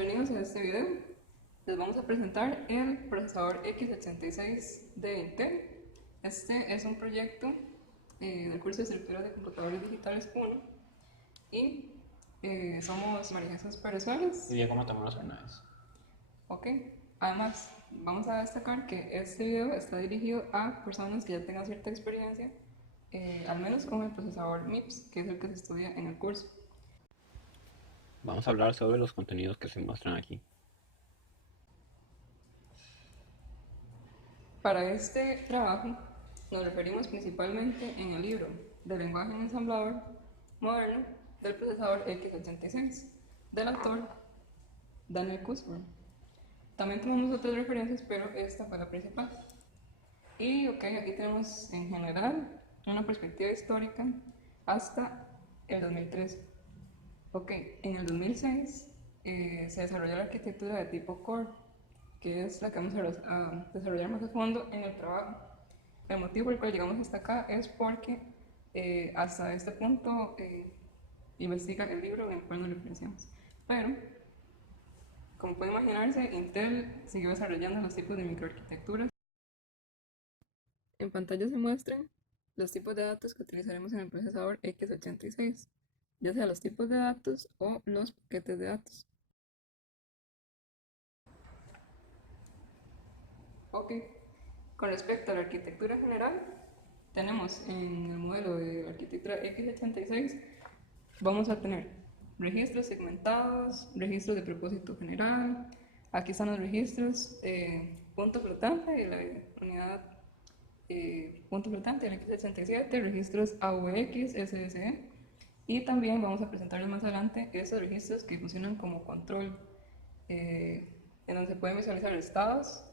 Bienvenidos a este video. Les vamos a presentar el procesador x86 de Intel. Este es un proyecto del curso de estructuras de computadores digitales 1 y somos María Jesús Pérez Suárez y Diego Matamoros Fernández. Ok, además vamos a destacar que este video está dirigido a personas que ya tengan cierta experiencia, al menos con el procesador MIPS, que es el que se estudia en el curso. Vamos a hablar sobre los contenidos que se muestran aquí. Para este trabajo nos referimos principalmente en el libro de lenguaje en ensamblador moderno del procesador x86 del autor Daniel Kurzweil. También tenemos otras referencias, pero esta fue la principal. Y aquí tenemos en general una perspectiva histórica hasta el 2013. En el 2006 se desarrolló la arquitectura de tipo Core, que es la que vamos a desarrollar más a fondo en el trabajo. El motivo por el cual llegamos hasta acá es porque hasta este punto investiga el libro en el cual nos referenciamos. Pero, como puede imaginarse, Intel siguió desarrollando los tipos de microarquitecturas. En pantalla se muestran los tipos de datos que utilizaremos en el procesador x86, ya sea los tipos de datos o los paquetes de datos. Con respecto a la arquitectura general, tenemos en el modelo de arquitectura x86, vamos a tener registros segmentados, registros de propósito general, aquí están los registros punto flotante de la unidad punto flotante del x87, registros AVX, SSE, y también vamos a presentarles más adelante esos registros que funcionan como control, en donde se pueden visualizar estados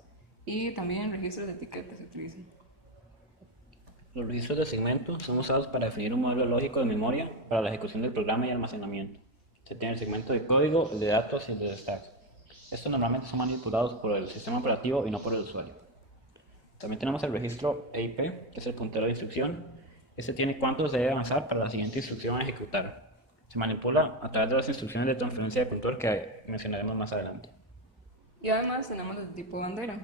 y también registros de etiquetas se utilizan. Los registros de segmento son usados para definir un modelo lógico de memoria para la ejecución del programa y almacenamiento. Se tiene el segmento de código, el de datos y el de stacks. Estos normalmente son manipulados por el sistema operativo y no por el usuario. También tenemos el registro EIP, que es el puntero de instrucción. Este tiene cuántos debe avanzar para la siguiente instrucción a ejecutar. Se manipula a través de las instrucciones de transferencia de control que mencionaremos más adelante. Y además tenemos el tipo bandera,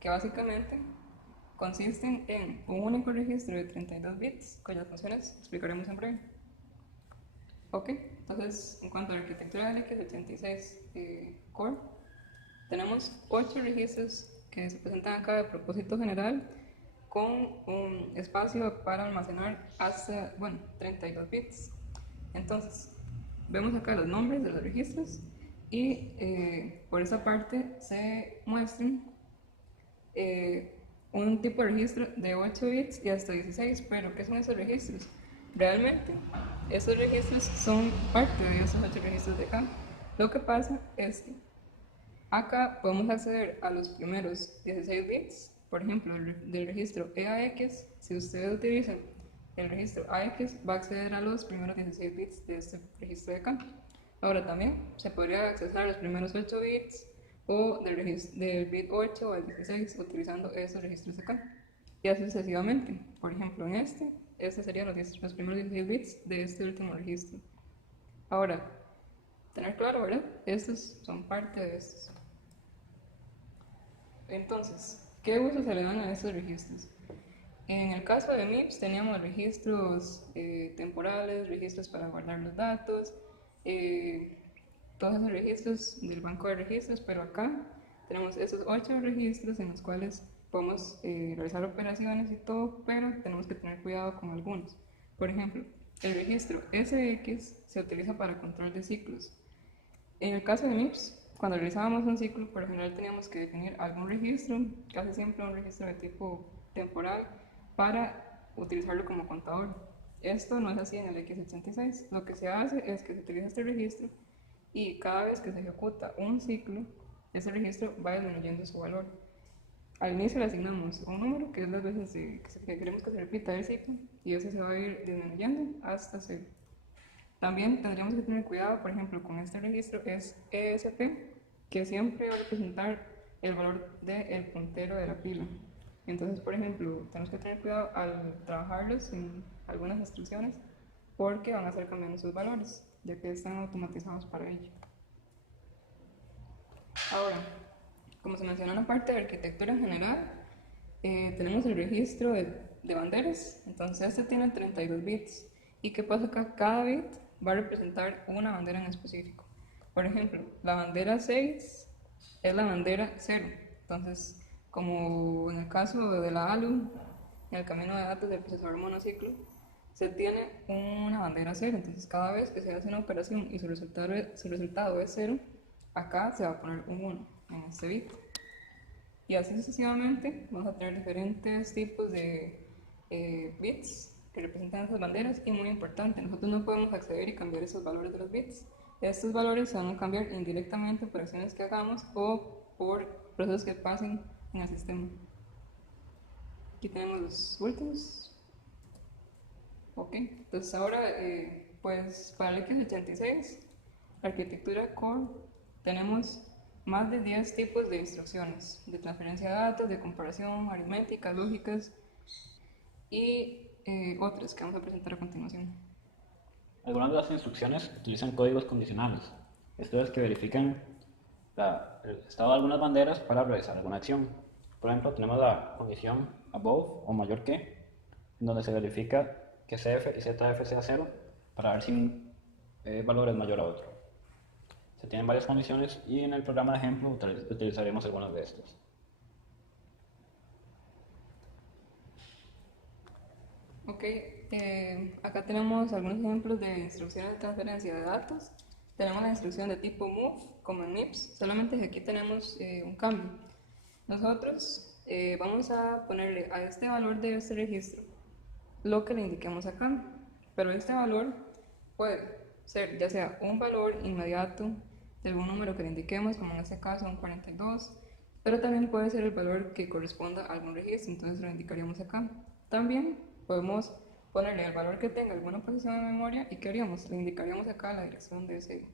que básicamente consisten en un único registro de 32 bits, cuyas funciones explicaremos en breve. Entonces, en cuanto a la arquitectura del x86 Core, tenemos 8 registros que se presentan acá de propósito general con un espacio para almacenar hasta 32 bits. Entonces, vemos acá los nombres de los registros y por esa parte se muestran un tipo de registro de 8 bits y hasta 16, pero ¿qué son esos registros? Realmente, esos registros son parte de esos 8 registros de acá. Lo que pasa es que acá podemos acceder a los primeros 16 bits, por ejemplo, del registro EAX. Si ustedes utilizan el registro AX, va a acceder a los primeros 16 bits de este registro de acá. Ahora también se podría acceder a los primeros 8 bits o del bit 8 al 16 utilizando esos registros de acá. Y así sucesivamente. Por ejemplo, en este serían los primeros 16 bits de este último registro. Ahora, tener claro, ¿verdad? Estos son parte de estos. Entonces, ¿qué uso se le dan a estos registros? En el caso de MIPS teníamos registros temporales, registros para guardar los datos, todos esos registros del banco de registros, pero acá tenemos esos 8 registros en los cuales podemos realizar operaciones y todo, pero tenemos que tener cuidado con algunos. Por ejemplo, el registro SX se utiliza para control de ciclos. En el caso de MIPS, cuando realizábamos un ciclo, por lo general teníamos que definir algún registro, casi siempre un registro de tipo temporal, para utilizarlo como contador. Esto no es así en el x86. Lo que se hace es que se utiliza este registro y cada vez que se ejecuta un ciclo, ese registro va disminuyendo su valor. Al inicio le asignamos un número, que es las veces que queremos que se repita el ciclo, y ese se va a ir disminuyendo hasta 0. También tendríamos que tener cuidado, por ejemplo, con este registro es ESP, que siempre va a representar el valor del puntero de la pila. Entonces, por ejemplo, tenemos que tener cuidado al trabajarlos en algunas instrucciones porque van a estar cambiando sus valores, ya que están automatizados para ello. Ahora, como se mencionó en la parte de arquitectura en general, tenemos el registro de banderas, entonces este tiene 32 bits. ¿Y qué pasa acá? Cada bit va a representar una bandera en específico. Por ejemplo, la bandera 6 es la bandera 0. Entonces, como en el caso de la ALU, en el camino de datos del procesador monociclo, se tiene una bandera 0. Entonces, cada vez que se hace una operación y su resultado es 0, acá se va a poner un 1 en este bit. Y así sucesivamente vamos a tener diferentes tipos de bits que representan esas banderas. Y muy importante, nosotros no podemos acceder y cambiar esos valores de los bits. Estos valores se van a cambiar indirectamente por acciones que hagamos o por procesos que pasen en el sistema. Aquí tenemos los últimos. Ok, entonces ahora pues para el X86, la arquitectura Core, tenemos más de 10 tipos de instrucciones de transferencia de datos, de comparación, aritméticas, lógicas y otras que vamos a presentar a continuación. Algunas de las instrucciones utilizan códigos condicionales. Estos es que verifican el estado de algunas banderas para realizar alguna acción. Por ejemplo, tenemos la condición above o mayor que, en donde se verifica que CF y ZF sea 0 para ver si un valor es mayor a otro. Se tienen varias condiciones y en el programa de ejemplo utilizaremos algunas de estas. Ok, acá tenemos algunos ejemplos de instrucciones de transferencia de datos. Tenemos la instrucción de tipo move, como en MIPS, solamente que aquí tenemos un cambio. Nosotros vamos a ponerle a este valor de este registro lo que le indiquemos acá, pero este valor puede ser ya sea un valor inmediato de algún número que le indiquemos, como en este caso un 42, pero también puede ser el valor que corresponda a algún registro, entonces lo indicaríamos acá. También podemos ponerle el valor que tenga alguna posición en memoria y ¿qué haríamos? Le indicaríamos acá la dirección de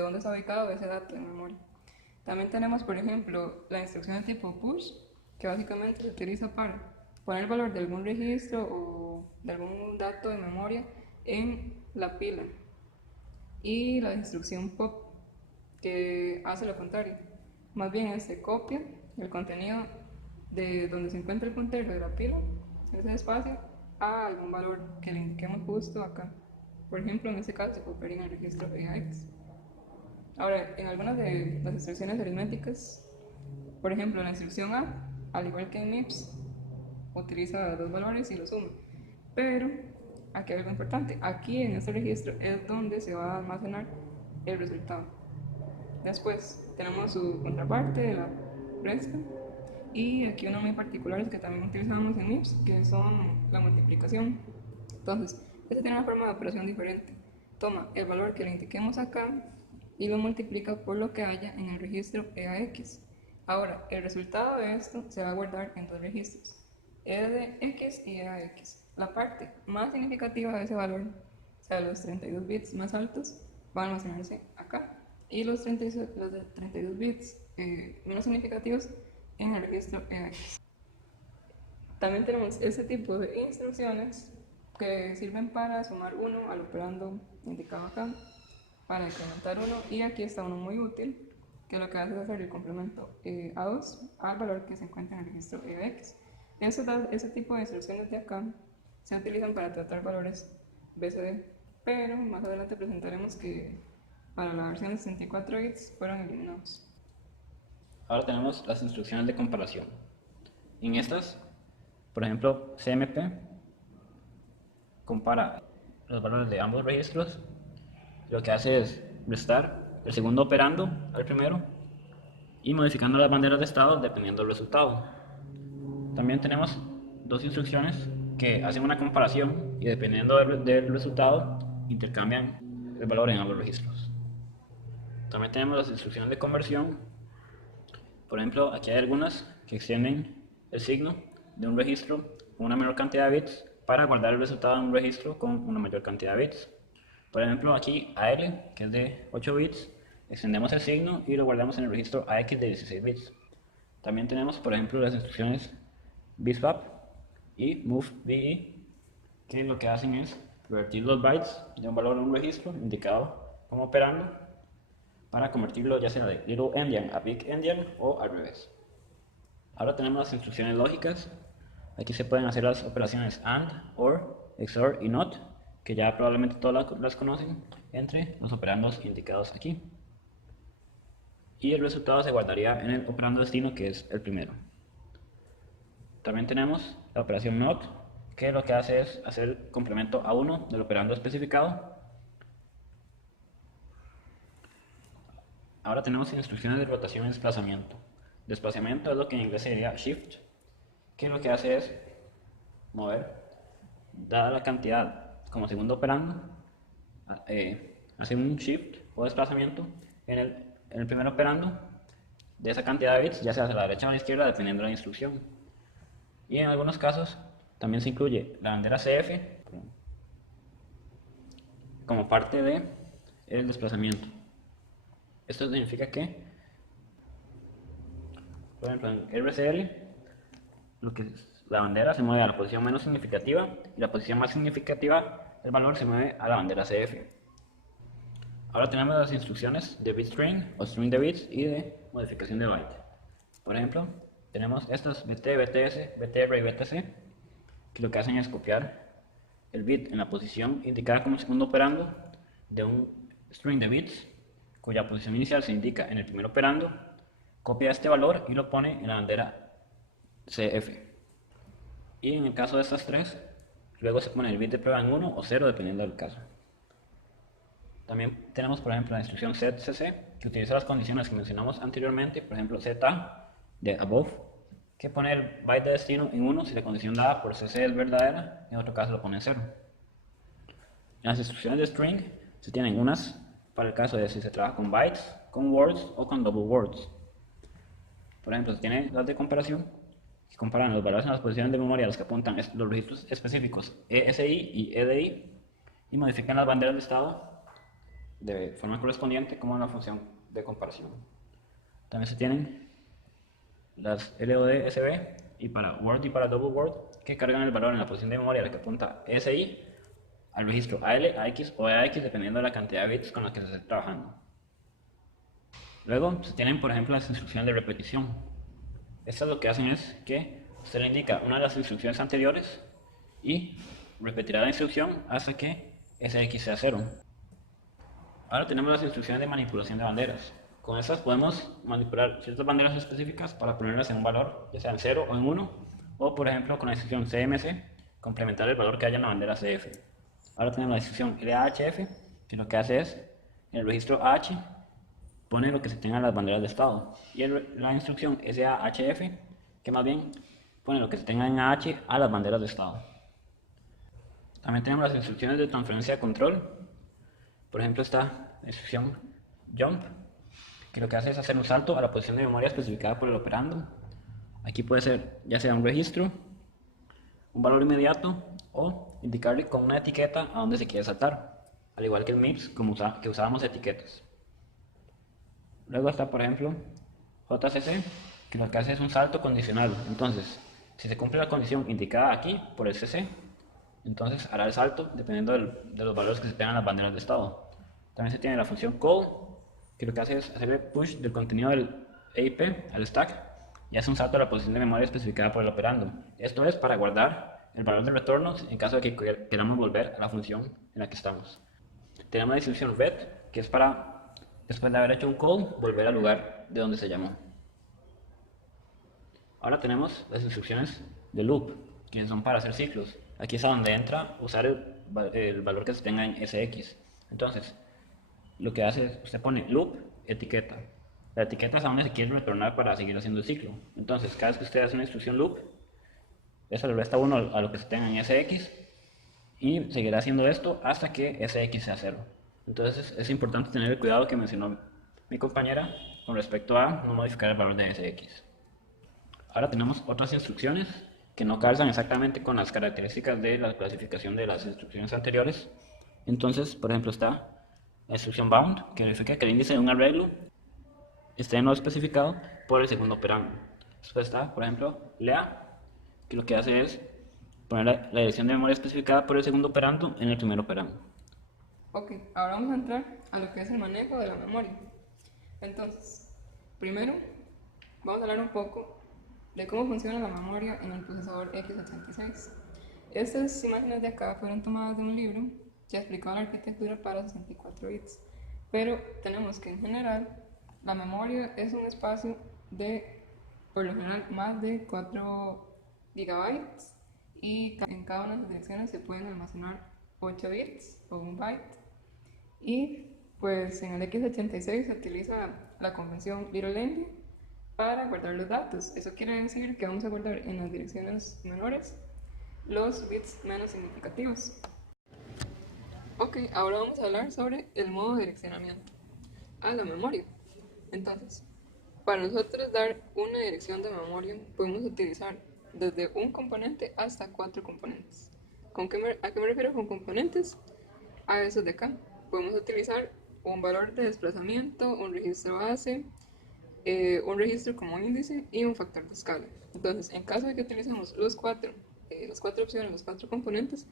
dónde está ubicado ese dato en memoria. También tenemos, por ejemplo, la instrucción de tipo push, que básicamente se utiliza para poner el valor de algún registro o de algún dato de memoria en la pila. Y la instrucción pop, que hace lo contrario. Más bien se copia el contenido de donde se encuentra el puntero de la pila, ese espacio, a algún valor que le indiquemos justo acá. Por ejemplo, en este caso se copiaría en el registro EAX. Ahora, en algunas de las instrucciones aritméticas, por ejemplo, la instrucción A, al igual que en MIPS, utiliza dos valores y los suma. Pero aquí hay algo importante. Aquí en este registro es donde se va a almacenar el resultado. Después tenemos su contraparte de la resta. Y aquí una muy particular que también utilizamos en MIPS, que son la multiplicación. Entonces, este tiene una forma de operación diferente. Toma el valor que le indiquemos acá y lo multiplica por lo que haya en el registro EAX. Ahora, el resultado de esto se va a guardar en dos registros, EDX y EAX. La parte más significativa de ese valor, o sea, los 32 bits más altos, van a almacenarse acá. Y los de 32 bits menos significativos en el registro EAX. También tenemos este tipo de instrucciones que sirven para sumar 1 al operando indicado acá, para incrementar 1, y aquí está uno muy útil, que lo que hace es hacer el complemento A2 al valor que se encuentra en el registro EAX. Ese tipo de instrucciones de acá se utilizan para tratar valores BCD, pero más adelante presentaremos que para la versión de 64 bits fueron eliminados. Ahora tenemos las instrucciones de comparación. En estas, por ejemplo, CMP compara los valores de ambos registros. Lo que hace es restar el segundo operando al primero y modificando las banderas de estado dependiendo del resultado. También tenemos dos instrucciones que hacen una comparación y dependiendo del resultado intercambian el valor en ambos registros. También tenemos las instrucciones de conversión. Por ejemplo, aquí hay algunas que extienden el signo de un registro con una menor cantidad de bits para guardar el resultado de un registro con una mayor cantidad de bits. Por ejemplo, aquí AL, que es de 8 bits, extendemos el signo y lo guardamos en el registro AX de 16 bits. También tenemos, por ejemplo, las instrucciones BSWAP y MOVBE, que lo que hacen es revertir los bytes de un valor a un registro indicado como operando para convertirlo ya sea de little endian a big endian o al revés. Ahora tenemos las instrucciones lógicas. Aquí se pueden hacer las operaciones AND, OR, XOR y NOT, que ya probablemente todas las conocen, entre los operandos indicados aquí. Y el resultado se guardaría en el operando destino, que es el primero. También tenemos la operación NOT, que lo que hace es hacer complemento a uno del operando especificado. Ahora tenemos instrucciones de rotación y desplazamiento. Desplazamiento es lo que en inglés sería shift, que lo que hace es mover, dada la cantidad como segundo operando, hace un shift o desplazamiento en el primer operando de esa cantidad de bits, ya sea hacia la derecha o a la izquierda, dependiendo de la instrucción. Y en algunos casos también se incluye la bandera CF como parte del desplazamiento. Esto significa que, por ejemplo, en RCL, la bandera se mueve a la posición menos significativa y la posición más significativa del valor se mueve a la bandera CF. Ahora tenemos las instrucciones de bitstring o string de bits y de modificación de byte. Por ejemplo, tenemos estas BT, BTS, BTR y BTC, que lo que hacen es copiar el bit en la posición indicada como segundo operando de un string de bits, cuya posición inicial se indica en el primer operando, copia este valor y lo pone en la bandera CF. Y en el caso de estas tres, luego se pone el bit de prueba en 1 o 0 dependiendo del caso. También tenemos, por ejemplo, la instrucción setcc, que utiliza las condiciones que mencionamos anteriormente, por ejemplo, z de above, que pone el byte de destino en 1 si la condición dada por cc es verdadera, en otro caso lo pone en 0. En las instrucciones de string se tienen unas para el caso de si se trabaja con bytes, con words o con double words. Por ejemplo, se tienen las de comparación, que comparan los valores en las posiciones de memoria a los que apuntan los registros específicos ESI y EDI y modifican las banderas de estado de forma correspondiente como en la función de comparación. También se tienen las LOD-SB y para Word y para Double Word que cargan el valor en la posición de memoria a la que apunta ESI al registro AL, AX o AX dependiendo de la cantidad de bits con la que se esté trabajando. Luego se tienen, por ejemplo, las instrucciones de repetición. Estas lo que hacen es que usted le indica una de las instrucciones anteriores y repetirá la instrucción hasta que SX sea 0. Ahora tenemos las instrucciones de manipulación de banderas. Con estas podemos manipular ciertas banderas específicas para ponerlas en un valor, ya sea en 0 o en 1, o por ejemplo con la instrucción CMC, complementar el valor que haya en la bandera CF. Ahora tenemos la instrucción LAHF, que lo que hace es, en el registro AH, pone lo que se tenga en las banderas de estado, y la instrucción SAHF, que más bien pone lo que se tenga en AH a las banderas de estado. También tenemos las instrucciones de transferencia de control. Por ejemplo, está la instrucción jump, que lo que hace es hacer un salto a la posición de memoria especificada por el operando. Aquí puede ser ya sea un registro, un valor inmediato o indicarle con una etiqueta a dónde se quiere saltar, al igual que el MIPS que usábamos etiquetas. Luego está, por ejemplo, JCC, que lo que hace es un salto condicional. Entonces, si se cumple la condición indicada aquí por el CC, entonces hará el salto dependiendo de los valores que se tengan en las banderas de estado. También se tiene la función call, que lo que hace es hacer el push del contenido del EIP al stack y hace un salto a la posición de memoria especificada por el operando. Esto es para guardar el valor de retorno en caso de que queramos volver a la función en la que estamos. Tenemos la instrucción ret, que es para, después de haber hecho un call, volver al lugar de donde se llamó. Ahora tenemos las instrucciones de loop, que son para hacer ciclos. Aquí es a donde entra usar el valor que se tenga en SX. Entonces, lo que hace es, usted pone loop, etiqueta. La etiqueta es a donde se quiere retornar para seguir haciendo el ciclo. Entonces, cada vez que usted hace una instrucción loop, eso le resta 1 a lo que se tenga en SX y seguirá haciendo esto hasta que SX sea 0. Entonces, es importante tener el cuidado que mencionó mi compañera con respecto a no modificar el valor de SX. Ahora tenemos otras instrucciones que no calzan exactamente con las características de la clasificación de las instrucciones anteriores. Entonces, por ejemplo, está la instrucción bound, que verifica que el índice de un arreglo esté no especificado por el segundo operando. Después está, por ejemplo, lea, que lo que hace es poner la dirección de memoria especificada por el segundo operando en el primer operando. Ok, ahora vamos a entrar a lo que es el manejo de la memoria. Entonces, primero vamos a hablar un poco de cómo funciona la memoria en el procesador x86. Estas imágenes de acá fueron tomadas de un libro que explicaba la arquitectura para 64 bits, pero tenemos que en general la memoria es un espacio de, por lo general, más de 4 gigabytes y en cada una de las direcciones se pueden almacenar 8 bits o un byte. Y pues en el x86 se utiliza la convención little endian para guardar los datos. Eso quiere decir que vamos a guardar en las direcciones menores los bits menos significativos. Ok, ahora vamos a hablar sobre el modo de direccionamiento a la memoria. Entonces, para nosotros dar una dirección de memoria podemos utilizar desde un componente hasta 4 componentes. ¿A qué me refiero con componentes? A esos de acá. Podemos utilizar un valor de desplazamiento, un registro base, un registro como índice y un factor de escala. Entonces, en caso de que utilicemos las cuatro opciones, los 4 componentes,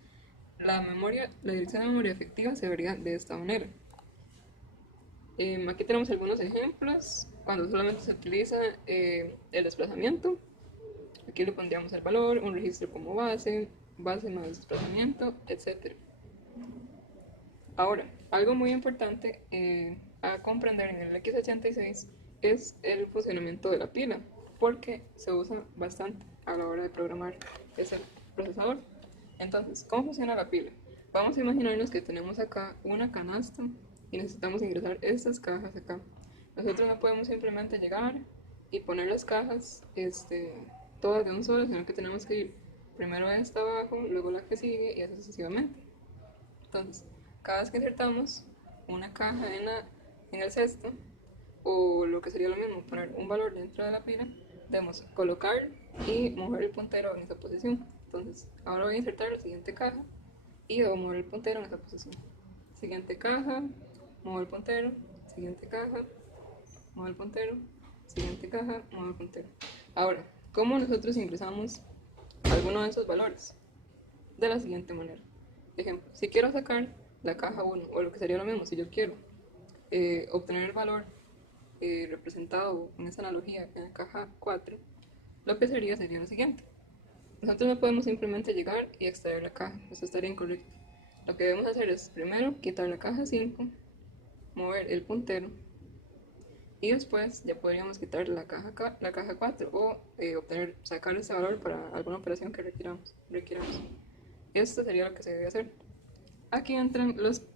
la dirección de memoria efectiva se vería de esta manera. Aquí tenemos algunos ejemplos cuando solamente se utiliza el desplazamiento. Aquí le pondríamos el valor, un registro como base más desplazamiento, etc. Ahora, algo muy importante a comprender en el x86 es el funcionamiento de la pila, porque se usa bastante a la hora de programar ese procesador. Entonces, ¿cómo funciona la pila? Vamos a imaginarnos que tenemos acá una canasta y necesitamos ingresar estas cajas acá. Nosotros no podemos simplemente llegar y poner las cajas todas de un solo, sino que tenemos que ir primero a esta abajo, luego la que sigue y así sucesivamente. Entonces, cada vez que insertamos una caja en el cesto, o lo que sería lo mismo, poner un valor dentro de la pila, debemos colocar y mover el puntero en esa posición. Entonces, ahora voy a insertar la siguiente caja y debo mover el puntero en esa posición. Siguiente caja, muevo el puntero, siguiente caja, muevo el puntero, siguiente caja, muevo el puntero. Ahora, ¿cómo nosotros ingresamos alguno de esos valores? De la siguiente manera. Ejemplo, si quiero sacar la caja 1, o lo que sería lo mismo, si yo quiero obtener el valor representado en esa analogía en la caja 4, lo que sería lo siguiente. Nosotros no podemos simplemente llegar y extraer la caja, eso estaría incorrecto. Lo que debemos hacer es primero quitar la caja 5, mover el puntero y después ya podríamos quitar la caja 4 o sacar ese valor para alguna operación que requiramos. Esto sería lo que se debe hacer. Aquí entran las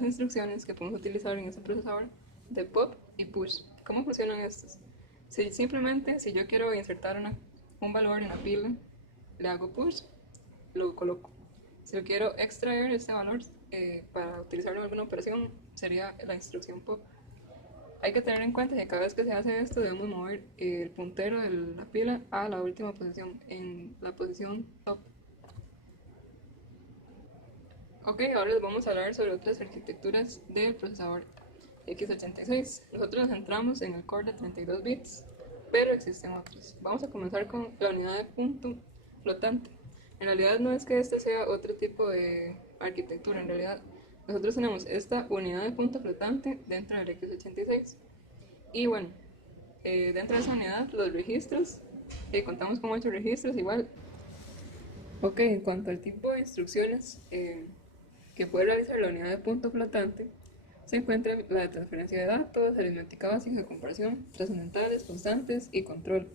instrucciones que podemos utilizar en este procesador de pop y push. ¿Cómo funcionan estos? Si yo quiero insertar un valor en la pila, le hago push, lo coloco. Si yo quiero extraer este valor para utilizarlo en alguna operación, sería la instrucción pop. Hay que tener en cuenta que cada vez que se hace esto debemos mover el puntero de la pila a la última posición, en la posición top. Ok, ahora les vamos a hablar sobre otras arquitecturas del procesador x86. Nosotros nos centramos en el core de 32 bits, pero existen otros. Vamos a comenzar con la unidad de punto flotante. En realidad no es que este sea otro tipo de arquitectura, en realidad nosotros tenemos esta unidad de punto flotante dentro del x86. Y bueno, dentro de esa unidad los registros, contamos con 8 registros igual. Ok, en cuanto al tipo de instrucciones que puede realizar la unidad de punto flotante, se encuentra la de transferencia de datos, aritmética básica, comparación, trascendentales, constantes y control.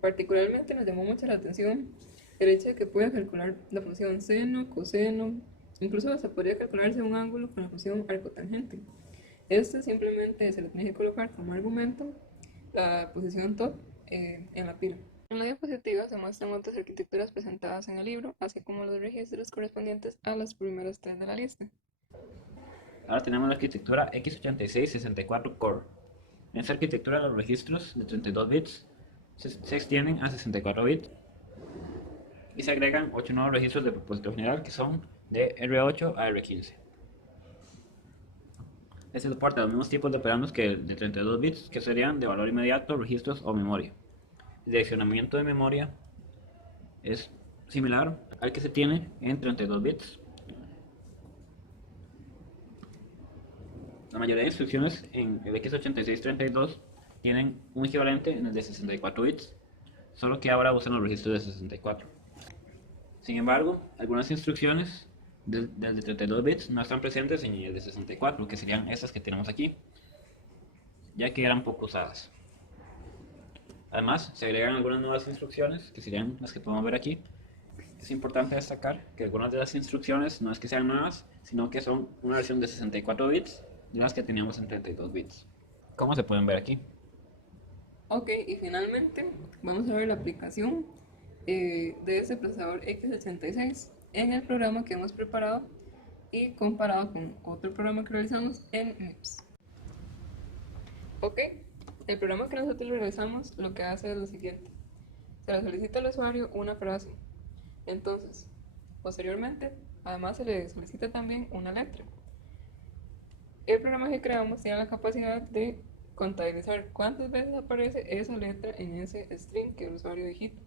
Particularmente nos llamó mucho la atención el hecho de que pueda calcular la función seno, coseno, incluso hasta podría calcularse un ángulo con la función arcotangente. Esto simplemente se le tiene que colocar como argumento la posición top en la pila. En la diapositiva se muestran otras arquitecturas presentadas en el libro, así como los registros correspondientes a las primeras 3 de la lista. Ahora tenemos la arquitectura x86-64 Core. En esta arquitectura los registros de 32 bits se extienden a 64 bits y se agregan 8 nuevos registros de propósito general que son de R8 a R15. Este soporta los mismos tipos de operandos que el de 32 bits, que serían de valor inmediato, registros o memoria. El direccionamiento de memoria es similar al que se tiene en 32 bits. La mayoría de instrucciones en el x8632 tienen un equivalente en el de 64 bits, solo que ahora usan los registros de 64. Sin embargo, algunas instrucciones del de 32 bits no están presentes en el de 64, que serían estas que tenemos aquí, ya que eran poco usadas. Además, se agregan algunas nuevas instrucciones, que serían las que podemos ver aquí. Es importante destacar que algunas de las instrucciones no es que sean nuevas, sino que son una versión de 64 bits de las que teníamos en 32 bits. ¿Cómo se pueden ver aquí? Ok, y finalmente vamos a ver la aplicación de este procesador x86 en el programa que hemos preparado y comparado con otro programa que realizamos en MIPS. Ok, el programa que nosotros realizamos lo que hace es lo siguiente. Se le solicita al usuario una frase. Entonces, posteriormente, además se le solicita también una letra. El programa que creamos tiene la capacidad de contabilizar cuántas veces aparece esa letra en ese string que el usuario digita.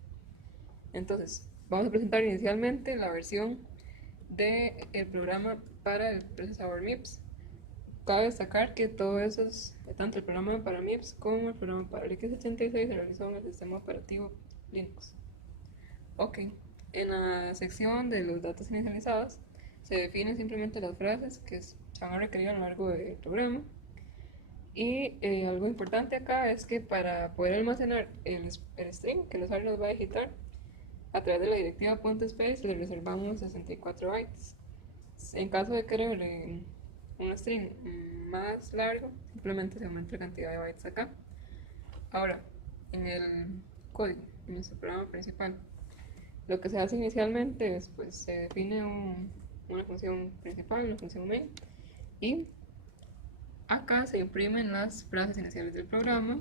Entonces, vamos a presentar inicialmente la versión del programa para el procesador MIPS. Cabe destacar que todo eso, tanto el programa para MIPS como el programa para el x86, se realizó en el sistema operativo Linux. Ok, en la sección de los datos inicializados se definen simplemente las frases que se van a requerir a lo largo del programa. Y algo importante acá es que para poder almacenar el string que el usuario nos va a digitar, a través de la directiva .space le reservamos 64 bytes. En caso de querer un string más largo, simplemente se aumenta la cantidad de bytes acá. Ahora, en el código, en nuestro programa principal, lo que se hace inicialmente es, pues, se define una función principal, una función main, y acá se imprimen las frases iniciales del programa.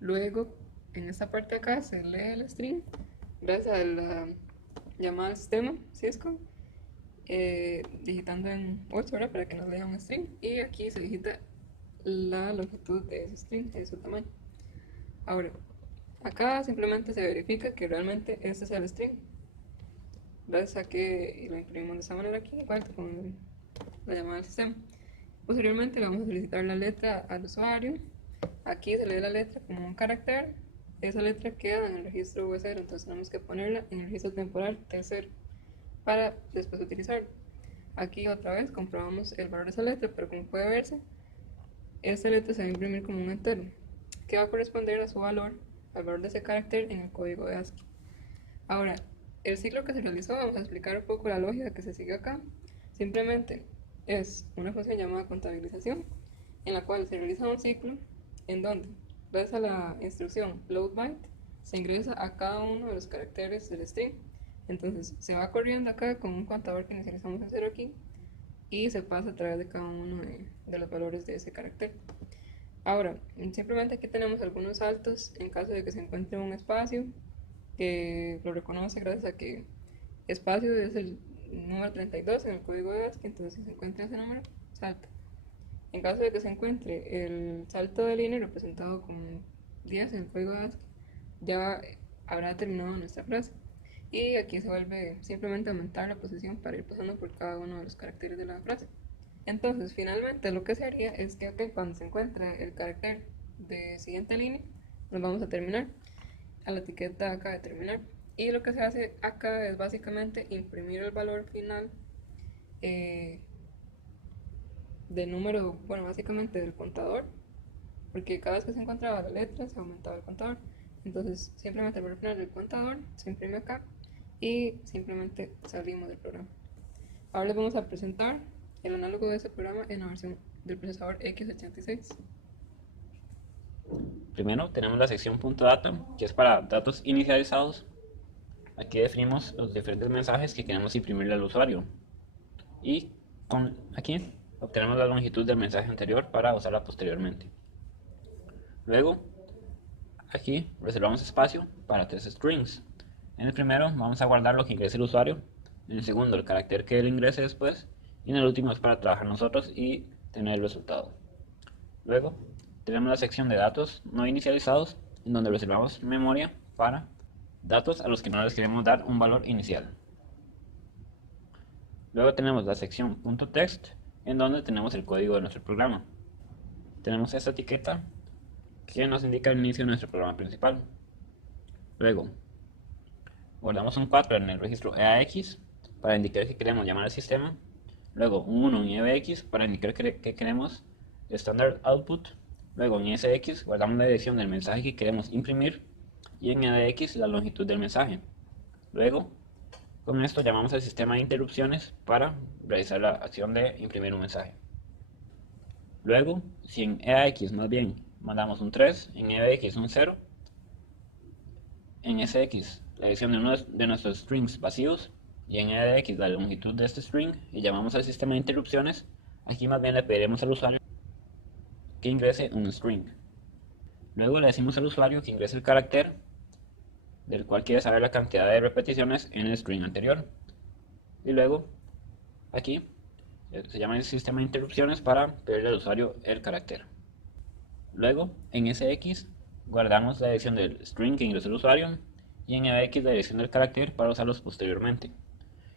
Luego, en esta parte de acá se lee el string gracias a la llamada al sistema Cisco, digitando en 8 ¿verdad? Para que nos lea un string, y aquí se digita la longitud de ese string, de su tamaño. Ahora, acá simplemente se verifica que realmente este es el string, gracias a que lo imprimimos de esa manera aquí, igual con la llamada al sistema. Posteriormente le vamos a solicitar la letra al usuario. Aquí se lee la letra como un carácter. Esa letra queda en el registro V0, entonces tenemos que ponerla en el registro temporal T0 para después utilizarlo. Aquí otra vez comprobamos el valor de esa letra, pero como puede verse, esta letra se va a imprimir como un entero, que va a corresponder a su valor, al valor de ese carácter en el código de ASCII. Ahora, el ciclo que se realizó, vamos a explicar un poco la lógica que se sigue acá. Simplemente es una función llamada contabilización, en la cual se realiza un ciclo en donde, gracias a la instrucción load byte, se ingresa a cada uno de los caracteres del string. Entonces se va corriendo acá con un contador que inicializamos en 0 aquí, y se pasa a través de cada uno de los valores de ese carácter. Ahora, simplemente aquí tenemos algunos saltos en caso de que se encuentre un espacio que lo reconoce gracias a que espacio es el número 32 en el código de ASCII, entonces si se encuentra ese número, salta. En caso de que se encuentre el salto de línea representado con 10 en el código de ASCII, ya habrá terminado nuestra frase. Y aquí se vuelve simplemente aumentar la posición para ir pasando por cada uno de los caracteres de la frase. Entonces, finalmente lo que se haría es que cuando se encuentre el carácter de siguiente línea, nos vamos a terminar a la etiqueta acá de terminar. Y lo que se hace acá es básicamente imprimir el valor final del número, bueno, básicamente del contador, porque cada vez que se encontraba la letra se aumentaba el contador. Entonces, simplemente el valor final del contador se imprime acá y simplemente salimos del programa. Ahora les vamos a presentar el análogo de ese programa en la versión del procesador x86. Primero tenemos la sección .data, que es para datos inicializados. Aquí definimos los diferentes mensajes que queremos imprimirle al usuario. Y aquí obtenemos la longitud del mensaje anterior para usarla posteriormente. Luego, aquí reservamos espacio para 3 strings. En el primero vamos a guardar lo que ingrese el usuario, en el segundo el carácter que él ingrese después, y en el último es para trabajar nosotros y tener el resultado. Luego tenemos la sección de datos no inicializados, en donde reservamos memoria para datos a los que no les queremos dar un valor inicial. Luego tenemos la sección .text, en donde tenemos el código de nuestro programa. tenemos esta etiqueta que nos indica el inicio de nuestro programa principal. Luego, guardamos un 4 en el registro EAX para indicar que queremos llamar al sistema. Luego un 1 en EBX para indicar que queremos Standard Output. Luego en SX guardamos la dirección del mensaje que queremos imprimir y en EDX la longitud del mensaje. Luego, con esto llamamos al sistema de interrupciones para realizar la acción de imprimir un mensaje. Luego, si en EAX más bien mandamos un 3, en EBX un 0, en SX la dirección de uno de nuestros strings vacíos y en EDX la longitud de este string y llamamos al sistema de interrupciones, aquí más bien le pediremos al usuario que ingrese un string. Luego le decimos al usuario que ingrese el carácter del cual quiere saber la cantidad de repeticiones en el string anterior. Y luego, aquí, se llama el sistema de interrupciones para pedirle al usuario el carácter. Luego, en SX, guardamos la dirección del string que ingresó el usuario y en EAX la dirección del carácter para usarlos posteriormente.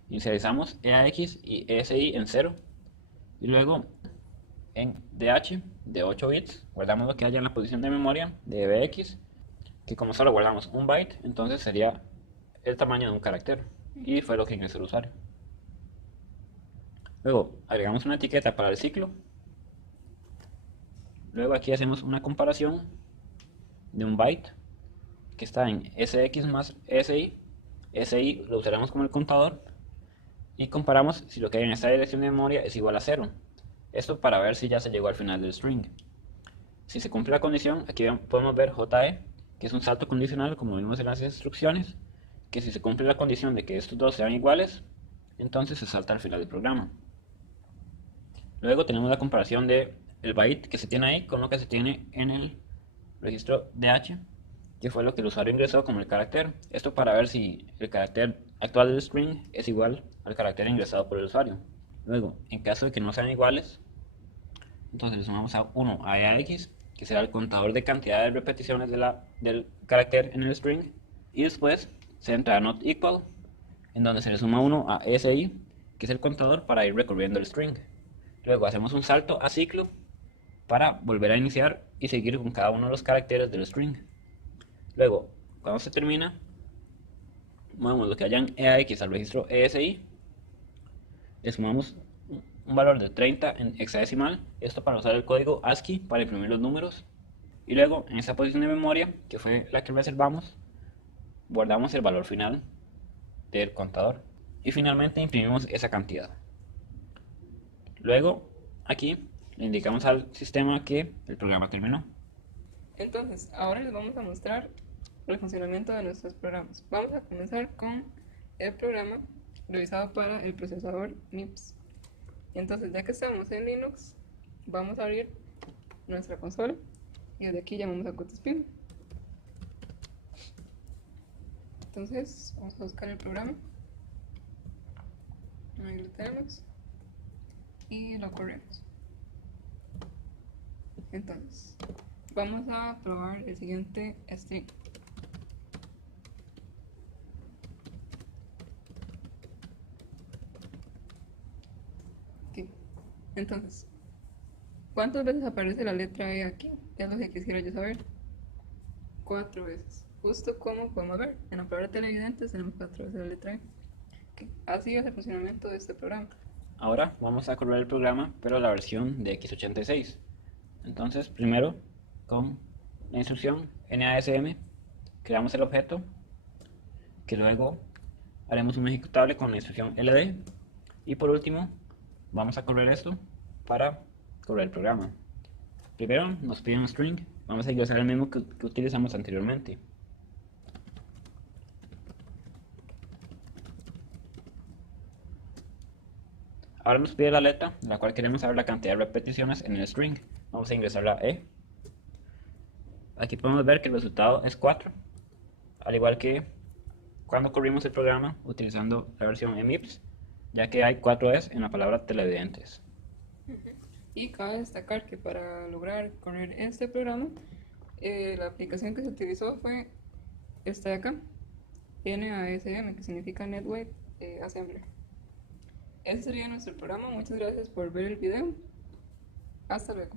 Inicializamos EAX y ESI en 0 y luego en DH de 8 bits guardamos lo que haya en la posición de memoria de EBX, que como solo guardamos un byte, entonces sería el tamaño de un carácter y fue lo que ingresó el usuario. Luego agregamos una etiqueta para el ciclo. Luego aquí hacemos una comparación de un byte que está en SX más SI. SI lo usaremos como el contador y comparamos si lo que hay en esta dirección de memoria es igual a 0. Esto para ver si ya se llegó al final del string. Si se cumple la condición, aquí podemos ver JE, que es un salto condicional como vimos en las instrucciones, que si se cumple la condición de que estos dos sean iguales, entonces se salta al final del programa. Luego tenemos la comparación de el byte que se tiene ahí con lo que se tiene en el registro DH, que fue lo que el usuario ingresó como el carácter. Esto para ver si el carácter actual del string es igual al carácter ingresado por el usuario. Luego, en caso de que no sean iguales, entonces le sumamos a 1 a EAX, que será el contador de cantidad de repeticiones del carácter en el string, y después se entra a not equal, en donde se le suma 1 a SI, que es el contador para ir recorriendo el string. Luego hacemos un salto a ciclo para volver a iniciar y seguir con cada uno de los caracteres del string. Luego, cuando se termina, movemos lo que haya en EAX al registro ESI, le sumamos un valor de 30 en hexadecimal, esto para usar el código ASCII para imprimir los números, y luego en esta posición de memoria, que fue la que reservamos, guardamos el valor final del contador y finalmente imprimimos esa cantidad. Luego aquí le indicamos al sistema que el programa terminó. Entonces, ahora les vamos a mostrar el funcionamiento de nuestros programas. Vamos a comenzar con el programa realizado para el procesador MIPS. Entonces, ya que estamos en Linux, vamos a abrir nuestra consola y desde aquí llamamos a QtSpim. Entonces, vamos a buscar el programa. Ahí lo tenemos y lo corremos. Entonces, vamos a probar el siguiente string. Okay. Entonces, ¿cuántas veces aparece la letra E aquí? Es lo que quisiera yo saber. 4 veces. Justo como podemos ver, en la palabra televidentes tenemos 4 veces la letra E. Okay. Así es el funcionamiento de este programa. Ahora vamos a correr el programa, pero la versión de x86. Entonces, primero, con la instrucción NASM, creamos el objeto, que luego haremos un ejecutable con la instrucción LD, y por último, vamos a correr esto para correr el programa. Primero nos pide un string, vamos a ingresar el mismo que utilizamos anteriormente. Ahora nos pide la letra, de la cual queremos saber la cantidad de repeticiones en el string. Vamos a ingresar la E. Aquí podemos ver que el resultado es 4, al igual que cuando corrimos el programa utilizando la versión MIPS, ya que hay 4 E's en la palabra televidentes. Y cabe destacar que para lograr correr este programa, la aplicación que se utilizó fue esta de acá, NASM, que significa Network Assembler. Ese sería nuestro programa. Muchas gracias por ver el video. Hasta luego.